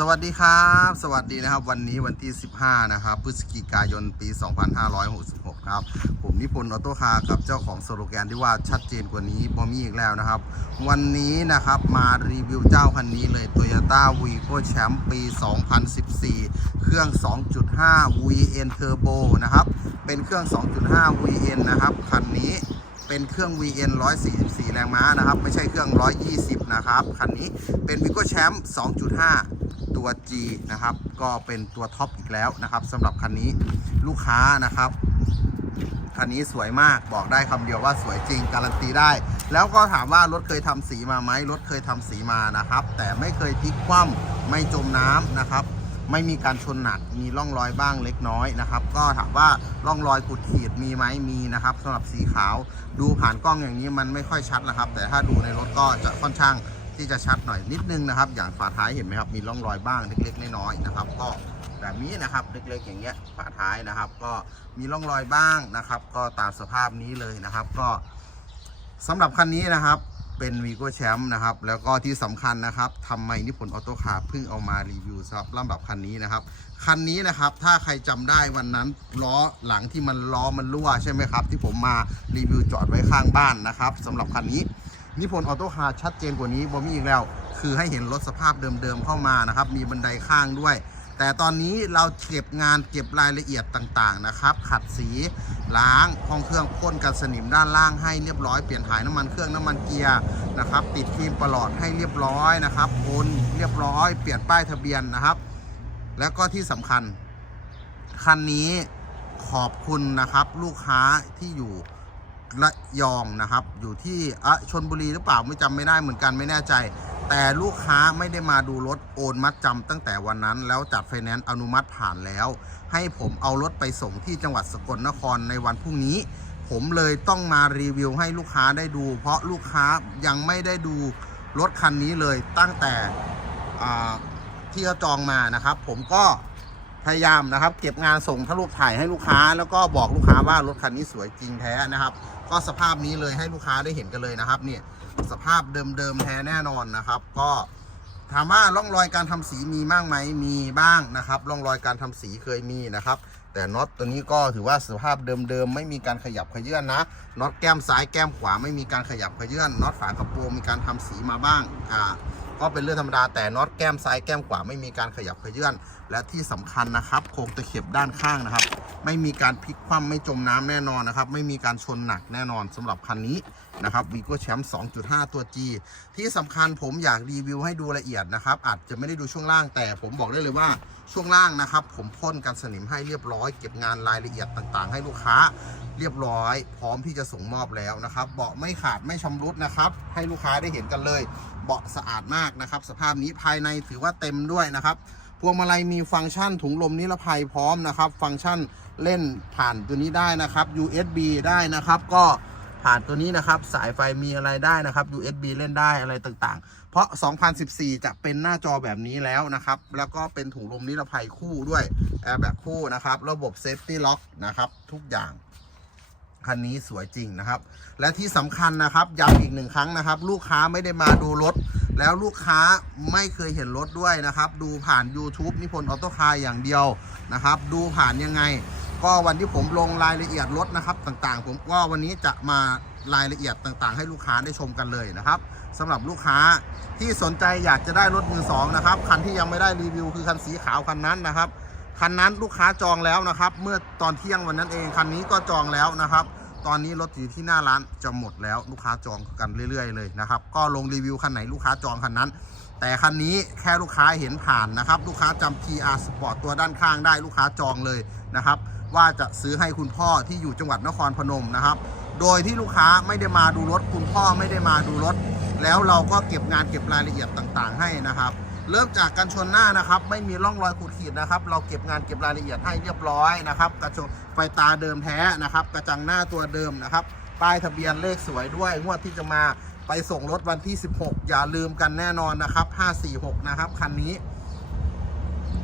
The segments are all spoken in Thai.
สวัสดีครับ สวัสดีนะครับ วันนี้วันที่ 15 นะครับพฤศจิกายนปี 2566 ครับ ผมนิพนธ์ออโต้คาร์กับเจ้าของสโลแกนที่ว่าชัดเจนกว่านี้บอมีอีกแล้วนะครับ วันนี้นะครับมารีวิวเจ้าคันนี้เลย Toyota Vigo Champ ปี 2014 เครื่อง 2.5 VN Turbo นะครับ เป็นเครื่อง 2.5 VN นะครับ คันนี้เป็นเครื่อง VN 144 แรงม้านะครับ ไม่ใช่เครื่อง 120 นะครับ คันนี้เป็น Vigo Champ 2.5 ตัว G นะครับ ก็เป็นตัวท็อปอีกแล้วนะครับสำหรับคันนี้ลูกค้านะครับคันนี้สวยมากบอกได้คำเดียวว่าสวยจริงการันตีได้ แล้วก็ถามว่ารถเคยทำสีมาไหมรถเคยทำสีมานะครับ แต่ไม่เคยพลิกคว่ำไม่จมน้ำนะครับ ไม่มีการชนหนักมีร่องรอยบ้างเล็กน้อยนะครับ ก็ถามว่าร่องรอยขูดขีดมีไหมมีนะครับสำหรับสีขาว ดูผ่านกล้องอย่างนี้มันไม่ค่อยชัดนะครับ แต่ถ้าดูในรถก็จะค่อนข้าง ที่จะชัดหน่อยนิดนึงนะครับ อย่างฝาท้ายเห็นไหมครับ มีร่องรอยบ้างเล็กๆน้อยๆนะครับ ก็แบบนี้นะครับเล็กๆอย่างเงี้ยฝาท้ายนะครับ ก็มีร่องรอยบ้างนะครับ ก็ตามสภาพนี้เลยนะครับ ก็สำหรับคันนี้นะครับเป็น Vigo Champ นะครับ แล้วก็ที่สำคัญนะครับทำไมนิพนธ์ออโต้คาร์เพิ่งเอามารีวิวสำหรับลำดับคันนี้นะครับ คันนี้นะครับ ถ้าใครจำได้วันนั้นล้อหลังที่มันล้อมันรั่วใช่ไหมครับ ที่ผมมารีวิวจอดไว้ข้างบ้านนะครับสำหรับคันนี้ นิพนธ์ออโต้คาร์ชัดเจนกว่านี้บอมีอีกแล้ว คือให้เห็นรถสภาพเดิมๆเข้ามานะครับ มีบันไดข้างด้วย แต่ตอนนี้เราเก็บงานเก็บรายละเอียดต่างๆนะครับ ขัดสีล้างห้องเครื่องพ่นกันสนิมด้านล่างให้เรียบร้อยเปลี่ยนถ่ายน้ำมันเครื่องน้ำมันเกียร์นะครับ ติดฟิล์มประหลอดให้เรียบร้อยนะครับพ่นเรียบร้อย เปลี่ยนป้ายทะเบียนนะครับ แล้วก็ที่สำคัญคันนี้ขอบคุณนะครับลูกค้าที่อยู่ ระยองนะครับ อยู่ที่อะชนบุรีหรือเปล่าไม่จำไม่ได้เหมือนกันไม่แน่ใจ แต่ลูกค้าไม่ได้มาดูรถโอนมัดจำตั้งแต่วันนั้น แล้วจัดไฟแนนซ์อนุมัติผ่านแล้ว ให้ผมเอารถไปส่งที่จังหวัดสกลนครในวันพรุ่งนี้ ผมเลยต้องมารีวิวให้ลูกค้าได้ดู เพราะลูกค้ายังไม่ได้ดูรถคันนี้เลยตั้งแต่ที่เขาจองมานะครับ ผมก็ พยายามนะครับ เก็บงานส่งทะลุถ่ายให้ลูกค้า แล้วก็บอกลูกค้าว่ารถคันนี้สวยจริงแท้นะครับ ก็สภาพนี้เลยให้ลูกค้าได้เห็นกันเลยนะครับเนี่ยสภาพเดิมๆแท้แน่นอนนะครับ ก็ถามว่าร่องรอยการทำสีมีบ้างไหมมีบ้างนะครับ ร่องรอยการทำสีเคยมีนะครับ แต่น็อตตัวนี้ก็ถือว่าสภาพเดิมๆไม่มีการขยับขยื่นนะน็อตแก้มซ้ายแก้มขวาไม่มีการขยับขยื่นน็อตฝากระโปรงมีการทำสีมาบ้างอ่า ก็เป็นเรื่องธรรมดาแต่น็อตแก้มซ้ายแก้มขวาไม่มีการขยับขยื่นและที่สำคัญนะครับโครงตะเข็บด้านข้างนะครับ ไม่มีการพลิกคว่ำไม่จมน้ำแน่นอนนะครับ ไม่มีการชนหนักแน่นอนสำหรับคันนี้นะครับวีโก้แชมป์2.5 ตัว G ที่สำคัญผมอยากรีวิวให้ดูละเอียดนะครับอาจจะไม่ได้ดูช่วงล่างแต่ผมบอกได้เลยว่า ช่วงล่างนะครับ ผมพ่นกันสนิมให้เรียบร้อย เก็บงานรายละเอียดต่างๆ ให้ลูกค้าเรียบร้อย พร้อมที่จะส่งมอบแล้วนะครับเบาะไม่ขาดไม่ชำรุดนะครับ ให้ลูกค้าได้เห็นกันเลย เบาะสะอาดมากนะครับ สภาพนี้ภายในถือว่าเต็มด้วยนะครับพวงมาลัยมีฟังก์ชันถุงลมนิรภัยพร้อมนะครับ ฟังก์ชันเล่นผ่านตัวนี้ได้นะครับ USB ได้นะครับ ก็ผ่านตัวนี้นะครับ สายไฟมีอะไรได้นะครับ USB เล่นได้อะไรต่างๆ เพราะ 2014 จะเป็นหน้าจอแบบนี้แล้วนะครับ แล้วก็เป็นถุงลมนิรภัยคู่ด้วยแอร์แบ็กคู่นะครับ ระบบเซฟตี้ล็อกนะครับ ทุกอย่าง คันนี้สวยจริงนะครับ และที่สำคัญนะครับย้ำอีกหนึ่งครั้งนะครับ ลูกค้าไม่ได้มาดูรถ แล้วลูกค้าไม่เคยเห็นรถด้วยนะครับ ดูผ่าน YouTube นิพนธ์ออโต้คาร์อย่างเดียวนะครับ ดูผ่านยังไง ก็วันที่ผมลงรายละเอียดรถนะครับ ต่างๆ ผมก็วันนี้จะมา รายละเอียดต่างๆ ให้ลูกค้าได้ชมกันเลยนะครับสำหรับลูกค้าที่สนใจอยากจะได้รถมือสองนะครับคันที่ยังไม่ได้รีวิวคือคันสีขาวคันนั้นนะครับคันนั้นลูกค้าจองแล้วนะครับ เมื่อตอนเที่ยงวันนั้นเองคันนี้ก็จองแล้วนะครับ ตอนนี้รถอยู่ที่หน้าร้านจะหมดแล้วลูกค้าจองกันเรื่อย ๆ เลยนะครับ ก็ลงรีวิวคันไหนลูกค้าจองคันนั้น แต่คันนี้แค่ลูกค้าเห็นผ่านนะครับ ลูกค้าจำ TR Sport ตัวด้านข้างได้ลูกค้าจองเลยนะครับ ว่าจะซื้อให้คุณพ่อที่อยู่จังหวัดนครพนมนะครับ โดยที่ลูกค้าไม่ได้มาดูรถ คุณพ่อไม่ได้มาดูรถ แล้วเราก็เก็บงานเก็บรายละเอียดต่างๆ ให้นะครับ เริ่มจากกันชนหน้านะครับ ไม่มีร่องรอยขูดขีดนะครับ เราเก็บงานเก็บรายละเอียดให้เรียบร้อยนะครับ กระจกไฟตาเดิมแท้นะครับ กระจังหน้าตัวเดิมนะครับ ป้ายทะเบียนเลขสวยด้วยงวดที่จะมาไปส่งรถวันที่ 16 อย่าลืมกันแน่นอนนะครับ 546 นะครับคันนี้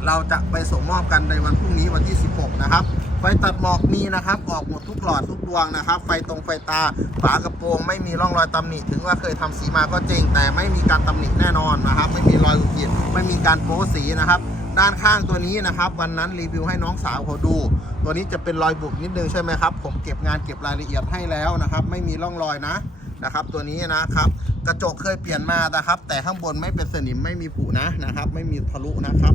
เราจะไปส่งมอบกันในวันพรุ่งนี้วันที่ 16 นะครับ ไฟตัดหมอกมีนะครับ ออกหมดทุกหลอดทุกดวงนะครับ ไฟตรงไฟตา ฝากระโปรงไม่มีร่องรอยตำหนิ ถึงว่าเคยทำสีมาก็จริง แต่ไม่มีการตำหนิแน่นอนนะครับ ไม่มีรอยขีดไม่มีการโป๊สีนะครับ ด้านข้างตัวนี้นะครับ วันนั้นรีวิวให้น้องสาวเขาดู ตัวนี้จะเป็นรอยบุบนิดนึงใช่ไหมครับ ผมเก็บงานเก็บรายละเอียดให้แล้วนะครับ ไม่มีร่องรอยนะนะครับตัวนี้นะครับกระจกเคยเปลี่ยนมานะครับ แต่ข้างบนไม่เป็นสนิมไม่มีผุนะนะครับ ไม่มีทะลุนะครับ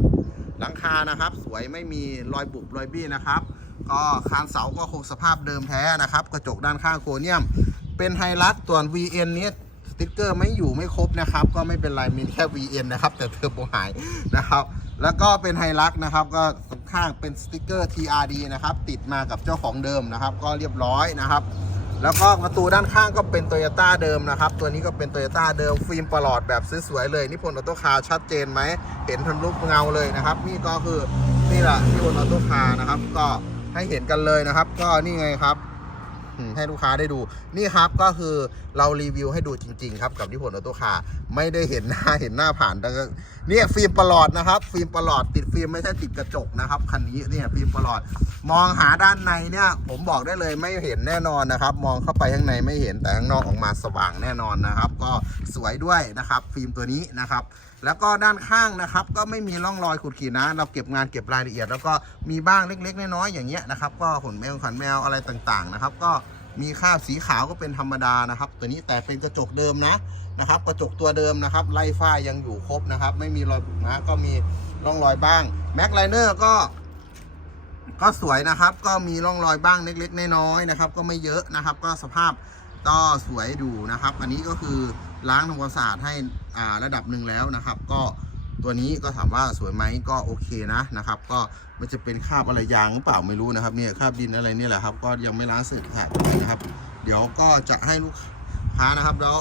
หลังคานะครับ สวยไม่มีรอยบุบรอยบี้นะครับ ก็คานเสาก็คงสภาพเดิมแท้นะครับ กระจกด้านข้างโครเนียม เป็นไฮลักส่วน VN เนี้สติ๊กเกอร์ไม่อยู่ไม่ครบนะครับ ก็ไม่เป็นไรมีแค่ VN นะครับ แต่เทอร์โบหายนะครับ แล้วก็เป็นไฮลักนะครับ ก็ข้างเป็นสติ๊กเกอร์ TRD นะครับ ติดมากับเจ้าของเดิมนะครับ ก็เรียบร้อยนะครับแล้วก็ประตูด้านข้างก็เป็นโตโยต้าเดิมนะครับ ตัวนี้ก็เป็นโตโยต้าเดิม ฟิล์มประหลอดแบบสวยๆเลย นิพนธ์ออโต้คาร์ชัดเจนไหม เห็นทะลุเงาเลยนะครับ นี่ก็คือนี่แหละนิพนธ์ออโต้คาร์นะครับ ก็ ให้เห็นกันเลยนะครับ ก็นี่ไงครับให้ลูกค้าได้ดูนี่ครับก็คือเรารีวิวให้ดูจริง ๆ ครับกับนิพนธ์ออโต้คาร์ไม่ได้เห็นหน้าเห็นหน้าผ่านแต่ก็เนี่ยฟิล์มประหลอดนะครับ ฟิล์มประหลอดติดฟิล์มไม่ใช่ติดกระจกนะครับคันนี้เนี่ยฟิล์มประหลอด มองหาด้านในเนี่ย ผมบอกได้เลยไม่เห็นแน่นอนนะครับ มองเข้าไปข้างในไม่เห็นแต่ข้างนอกออกมาสว่างแน่นอนนะครับ ก็สวยด้วยนะครับ ฟิล์มตัวนี้นะครับแล้วก็ด้านข้างนะครับ ก็ไม่มีร่องรอยขูดขีดนะ เราเก็บงานเก็บรายละเอียด แล้วก็มีบ้างเล็ก ๆ น้อยๆอย่างเงี้ยนะครับ ก็ขนแมวขันแมวอะไรต่างๆนะครับ ก็มีคราบสีขาวก็เป็นธรรมดานะครับ ตัวนี้แต่เป็นกระจกเดิมนะนะครับ กระจกตัวเดิมนะครับไล่ฝ้ายังอยู่ครบนะครับ ไม่มีรอยบุบนะก็มีร่องรอยบ้างแม็กไลเนอร์ก็ก็สวยนะครับ ก็มีร่องรอยบ้างเล็กๆ น้อยๆนะครับ ก็ไม่เยอะนะครับ ก็สภาพก็สวยดูนะครับ อันนี้ก็คือล้างทำความสะอาดให้ ระดับหนึ่งแล้วนะครับ ก็ตัวนี้ก็ถามว่าสวยไหมก็โอเคนะนะครับ ก็มันจะเป็นคราบอะไรยางหรือเปล่าไม่รู้นะครับเนี่ยคราบดินอะไรเนี่ยแหละครับ ก็ยังไม่ล้างเสร็จนะครับ เดี๋ยวก็จะให้ลูกค้านะครับแล้ว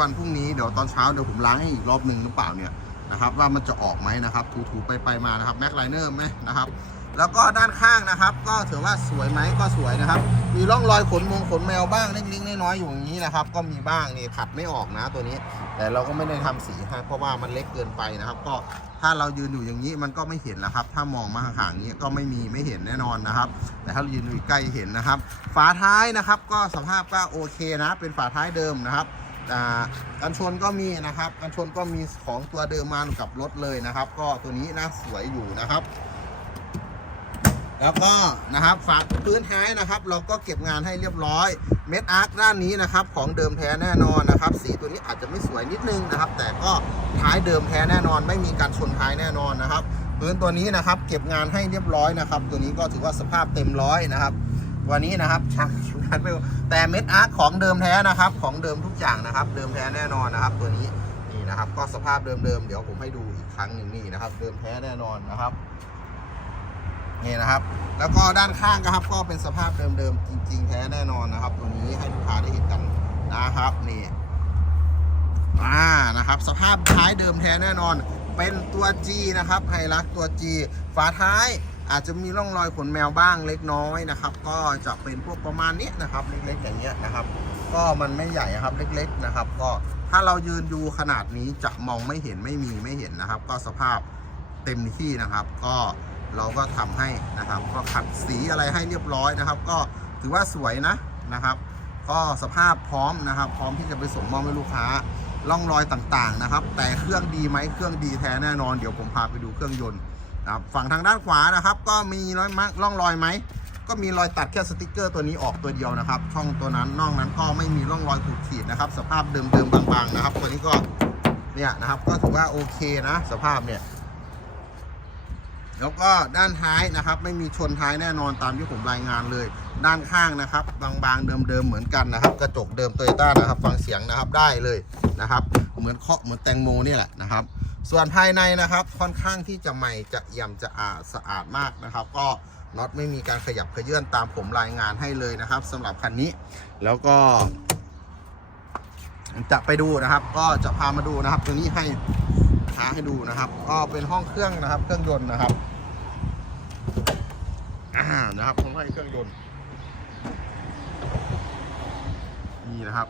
วันพรุ่งนี้เดี๋ยวตอนเช้าเดี๋ยวผมล้างให้อีกรอบหนึ่งหรือเปล่าเนี่ยนะครับ ว่ามันจะออกไหมนะครับถูๆไปไปๆมานะครับแม็กไลเนอร์ไหมนะครับ แล้วก็ด้านข้างนะครับ ก็ถือว่าสวยไหมก็สวยนะครับ มีร่องรอยขนมงขนแมวบ้างเล็กๆน้อยๆอยู่อย่างนี้นะครับ ก็มีบ้างนี่ขัดไม่ออกนะตัวนี้ แต่เราก็ไม่ได้ทำสีให้เพราะว่ามันเล็กเกินไปนะครับ ก็ถ้าเรายืนอยู่อย่างนี้มันก็ไม่เห็นนะครับ ถ้ามองมาห่างๆนี้ก็ไม่มีไม่เห็นแน่นอนนะครับ แต่ถ้าเรายืนอยู่ใกล้เห็นนะครับ ฝาท้ายนะครับ ก็สภาพก็โอเคนะ เป็นฝาท้ายเดิมนะครับอ่ากันชนก็มีนะครับกันชนก็มีของตัวเดิมมากับรถเลยนะครับ ก็ตัวนี้นะสวยอยู่นะครับ แล้วก็นะครับฝาพื้นท้ายนะครับ เราก็เก็บงานให้เรียบร้อย เม็ดอาร์คด้านนี้นะครับ ของเดิมแท้แน่นอนนะครับ สีตัวนี้อาจจะไม่สวยนิดนึงนะครับ แต่ก็ท้ายเดิมแท้แน่นอน ไม่มีการชนท้ายแน่นอนนะครับ พื้นตัวนี้นะครับ เก็บงานให้เรียบร้อยนะครับ ตัวนี้ก็ถือว่าสภาพเต็มร้อยนะครับวันนี้นะครับช่างเก็บงานไม่แต่เม็ดอาร์คของเดิมแท้นะครับ ของเดิมทุกอย่างนะครับ เดิมแท้แน่นอนนะครับ ตัวนี้นี่นะครับ ก็สภาพเดิมๆเดี๋ยวผมให้ดูอีกครั้งหนึ่งนี่นะครับ เดิมแท้แน่นอนนะครับ นี่นะครับ แล้วก็ด้านข้างนะครับ ก็เป็นสภาพเดิมๆจริง ๆ แท้แน่นอนนะครับ ตัวนี้ให้ลูกค้าได้เห็นกันนะครับนี่อ่านะครับ สภาพท้ายเดิมแท้แน่นอน เป็นตัว G นะครับไฮรักตัว G ฝาท้ายอาจจะมีร่องรอยขนแมวบ้างเล็กน้อยนะครับ ก็จะเป็นพวกประมาณนี้นะครับ เล็กๆอย่างเงี้ยนะครับ ก็มันไม่ใหญ่ครับเล็กๆนะครับ ก็ถ้าเรายืนดูขนาดนี้จะมองไม่เห็นไม่มีไม่เห็นนะครับ ก็สภาพเต็มที่นะครับ ก็ เราก็ทำให้นะครับ ก็ขัดสีอะไรให้เรียบร้อยนะครับ ก็ถือว่าสวยนะนะครับ ก็สภาพพร้อมนะครับ พร้อมที่จะไปส่งมอบให้ลูกค้าร่องรอยต่างๆนะครับ แต่เครื่องดีไหมเครื่องดีแท้แน่นอนเดี๋ยวผมพาไปดูเครื่องยนต์นะครับฝั่งทางด้านขวานะครับ ก็มีรอยมร่องรอยไหมก็มีรอยตัดแค่สติกเกอร์ตัวนี้ออกตัวเดียวนะครับ ช่องตัวนั้นนอกนั้นก็ไม่มีร่องรอยขูดขีดนะครับ สภาพเดิมๆบางๆนะครับ ตัวนี้ก็เนี่ยนะครับ ก็ถือว่าโอเคนะ สภาพเนี่ย แล้วก็ด้านท้ายนะครับ ไม่มีชนท้ายแน่นอนตามที่ผมรายงานเลย ด้านข้างนะครับ บางๆเดิมๆเหมือนกันนะครับ กระจกเดิมโตโยต้านะครับ ฟังเสียงนะครับได้เลยนะครับ เหมือนเคาะเหมือนแตงโมนี่แหละนะครับ ส่วนภายในนะครับค่อนข้างที่จะใหม่จะเอี่ยมจะอาสะอาดมากนะครับ ก็น็อตไม่มีการขยับเขยื่อนตามผมรายงานให้เลยนะครับสำหรับคันนี้ แล้วก็ จะไปดูนะครับ ก็จะพามาดูนะครับ ตัวนี้ให้าให้ดูนะครับ ก็เป็นห้องเครื่องนะครับ เครื่องยนต์นะครับอ่านะครับผมให้เครื่องยนต์นี่นะครับ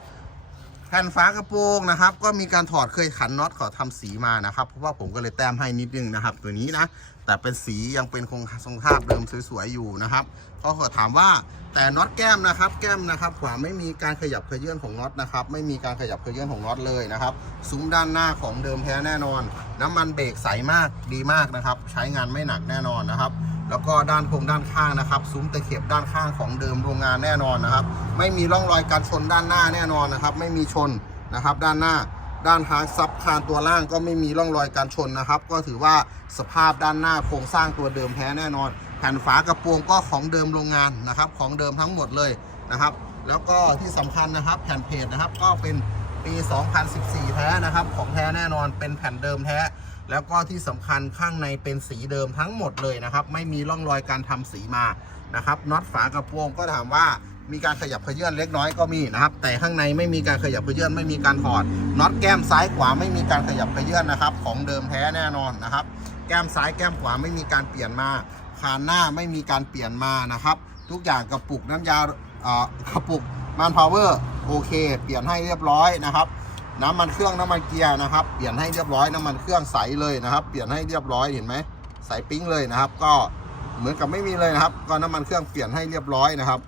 แผ่นฝากระโปรงนะครับ ก็มีการถอดเคยขันน็อตขอทำสีมานะครับ เพราะว่าผมก็เลยแต้มให้นิดนึงนะครับ ตัวนี้นะ แต่เป็นสียังเป็นคงทรงภาพเดิมสวยๆอยู่นะครับก็ขอถามว่าแต่น็อตแก้มนะครับ แก้มนะครับขวาไม่มีการขยับเขยื่อนของน็อตนะครับ ไม่มีการขยับเขยื่อนของน็อตเลยนะครับซุ้มด้านหน้าของเดิมแท้แน่นอน น้ำมันเบรกใสมากดีมากนะครับ ใช้งานไม่หนักแน่นอนนะครับ แล้วก็ด้านโครงด้านข้างนะครับ ซุ้มตะเข็บด้านข้างของเดิมโรงงานแน่นอนนะครับ ไม่มีร่องรอยการชนด้านหน้าแน่นอนนะครับ ไม่มีชนนะครับ ด้านหน้า ด้านท้ายซับคานตัวล่างก็ไม่มีร่องรอยการชนนะครับ ก็ถือว่าสภาพด้านหน้าโครงสร้างตัวเดิมแท้แน่นอน แผ่นฝากระโปรงก็ของเดิมโรงงานนะครับ ของเดิมทั้งหมดเลยนะครับ แล้วก็ที่สำคัญนะครับ แผ่นเพจนะครับก็เป็นปี 2014 แท้นะครับ ของแท้แน่นอนเป็นแผ่นเดิมแท้ แล้วก็ที่สำคัญข้างในเป็นสีเดิมทั้งหมดเลยนะครับ ไม่มีร่องรอยการทำสีมานะครับน็อตฝากระโปรงก็ถามว่ามีการขยับเขยื่อนเล็กน้อยก็มีนะครับ แต่ข้างในไม่มีการขยับเขยื่อนไม่มีการถอดน็อตแก้มซ้ายขวาไม่มีการขยับเขยื่อนนะครับ ของเดิมแท้แน่นอนนะครับ แก้มซ้ายแก้มขวาไม่มีการเปลี่ยนมาคานหน้าไม่มีการเปลี่ยนมานะครับ ทุกอย่างกระปุกน้ำยากระปุกมันพาวเวอร์โอเค เปลี่ยนให้เรียบร้อยนะครับ น้ำมันเครื่องน้ำมันเกียร์นะครับ เปลี่ยนให้เรียบร้อยน้ำมันเครื่องใสเลยนะครับ เปลี่ยนให้เรียบร้อยเห็นไหมใสปิ้งเลยนะครับ ก็เหมือนกับไม่มีเลยนะครับ ก็น้ำมันเครื่องเปลี่ยนให้เรียบร้อยนะครับ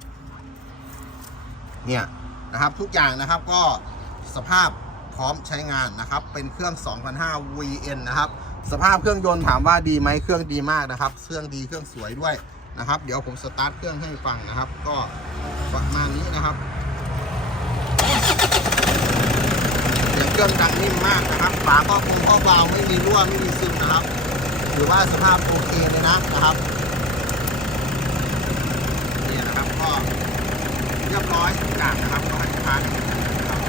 เนี่ยนะครับทุกอย่างนะครับก็สภาพพร้อมใช้งานนะครับ เป็นเครื่อง 2005 VN นะครับ สภาพเครื่องยนต์ถามว่าดีไหมเครื่องดีมากนะครับ เครื่องดีเครื่องสวยด้วยนะครับ เดี๋ยวผมสตาร์ทเครื่องให้ฟังนะครับ ก็ประมาณนี้นะครับ เครื่องดังนิ่มมากนะครับ ฝาก็คงข้อวาวไม่มีรั่วไม่มีซึมนะครับถือว่าสภาพโอเคเลยนะนะครับเนี่ยนะครับก็เรียบร้อยทุกอย่างนะครับก็ให้ลูกค้าได้เห็นนะครับ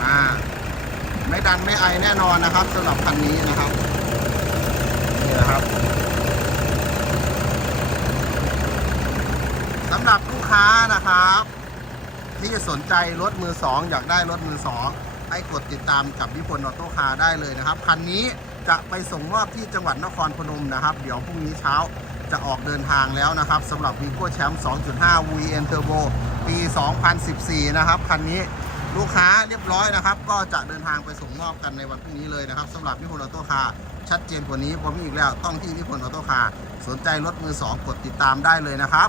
มาไม่ดันไม่ไอแน่นอนนะครับสำหรับคันนี้นะครับนี่นะครับสำหรับลูก ค้านะครับ ที่สนใจรถมือสองอยากได้รถมือสองให้กดติดตามกับวิพลออโต้คาร์ได้เลยนะครับคันนี้จะไปส่งมอบที่จังหวัดนครพนมนะครับ เดี๋ยวพรุ่งนี้เช้าจะออกเดินทางแล้วนะครับสำหรับวีโก้แชมป์ 2.5 VN Turbo ปี 2014 นะครับคันนี้ลูกค้าเรียบร้อยนะครับ ก็จะเดินทางไปส่งมอบกันในวันพรุ่งนี้เลยนะครับสำหรับวิพลออโต้คาร์ชัดเจนกว่านี้ผมมีอีกแล้วต้องที่วิพลออโต้คาร์สนใจรถมือสองกดติดตามได้เลยนะครับ